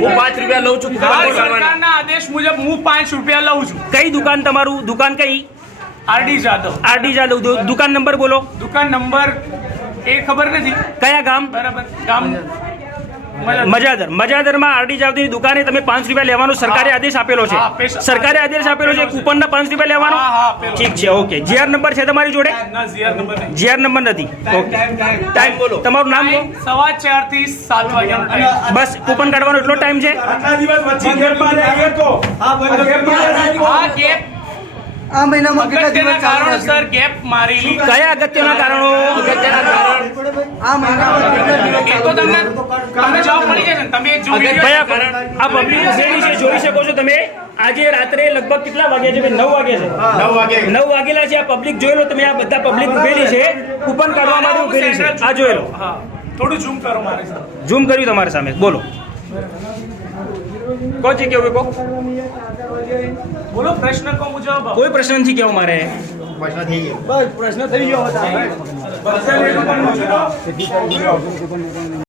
હું પાંચ રૂપિયા લઉં છું આદેશ મુજબ હું પાંચ રૂપિયા લઉં છું. કઈ દુકાન તમારું? દુકાન કઈ? આરડી જાદવ. આરડી જાદવ. દુકાન નંબર બોલો. દુકાન નંબર એ ખબર નથી. કયા ગામ? બરાબર. ગામ મજાદર. મજાદરમાં આરડી જાદવની દુકાને તમે પાંચ રૂપિયા લેવાનો સરકારે આદેશ આપેલો છે. સરકારે આદેશ આપેલો છે. કૂપનના પાંચ રૂપિયા લેવાનો. ઠીક છે ઓકે. જીઆર નંબર છે તમારી જોડે? જીઆર નંબર નહીં. જીઆર નંબર નથી. ઓકે. ટાઈમ બોલો. તમારું નામ સવા ચારથી સાત વાગ્યા બસ કૂપન કાઢવાનો એટલો ટાઈમ છે? આ ગેપમાં રહે આ ગેપ આ મહિનામાં કેટલા કારણોસર ગેપ મારેલી. કયા અગત્યના કારણો? આ મહિનામાં એ તો તમને તમને જવાબ મળી જશે તમે જો આ પબ્લિક જે છે જોઈ શકો છો તમે. આજે રાત્રે લગભગ કેટલા વાગ્યા છે ભાઈ? નવ વાગ્યા છે. નવ વાગેલા છે આ પબ્લિક. જોઈ લો તમે આ બધા પબ્લિક ઉભેલી છે. કૂપન કાઢવા માટે ઉભેલી છે. આ જોઈ લો. હા. થોડું ઝૂમ કરો મારી ઝૂમ કર્યું તમારી સામે. બોલો. કોણ છે કેવું કહો બોલો પ્રશ્ન મુજબ. કોઈ પ્રશ્ન નથી કેવું મારે. બસ પ્રશ્ન થઈ ગયો